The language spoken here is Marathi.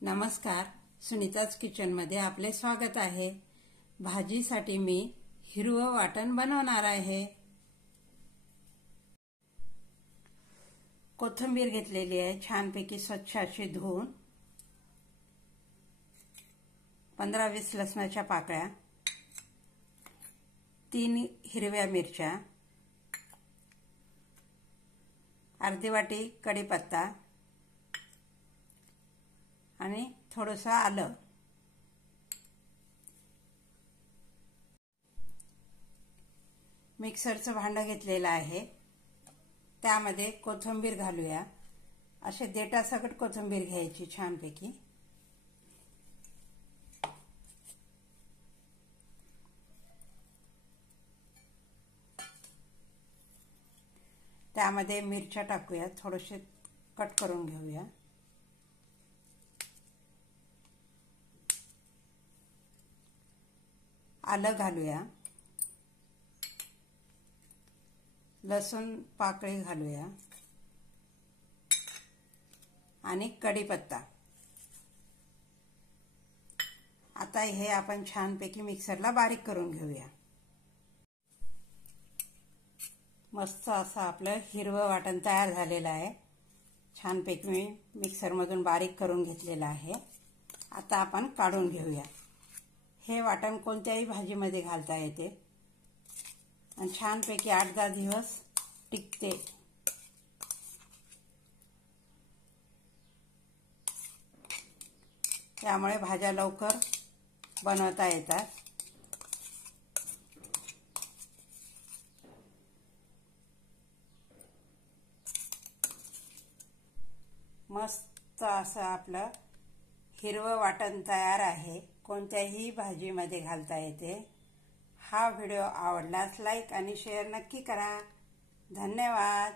नमस्कार, सुनीताज किचनमध्ये आपले स्वागत आहे। भाजीसाठी मी हिरवं वाटण बनवणार आहे। कोथिंबीर घेतलेली आहे, छानपैकी स्वच्छ अशी धुवून। 15-20 लसणाच्या पाकळ्या, 3 हिरव्या मिरच्या, अर्धी वाटी कढीपत्ता आणि थोडंसं आलं। मिक्सरचं भांडं घेतलेलं आहे, त्यामध्ये कोथिंबीर घालूया। असे देठासकट कोथिंबीर घ्यायची छानपैकी। त्यामध्ये मिरच्या टाकूया, थोडेसे कट करून घेऊया। आलं घालूया, लसूण पाकळी घालूया आणि कढीपत्ता। आता हे आपण छानपैकी मिक्सरला बारीक करून घेऊया। मस्त असं आपलं हिरवं वाटण तयार झालेलं आहे। छानपैकी मी मिक्सरमधून बारीक करून घेतलेलं आहे। आता आपण काढून घेऊया। हे वाटण कोणत्याही भाजीमध्ये घालता येते आणि छानपैकी 8-10 दिवस टिकते। त्यामुळे भाज्या लवकर बनवता येतात। मस्त असं आपलं हिरवं वाटण तयार आहे। कोणत्याही भाजीमध्ये घालता येते। हा व्हिडिओ आवडल्यास लाईक आणि शेअर नक्की करा। धन्यवाद।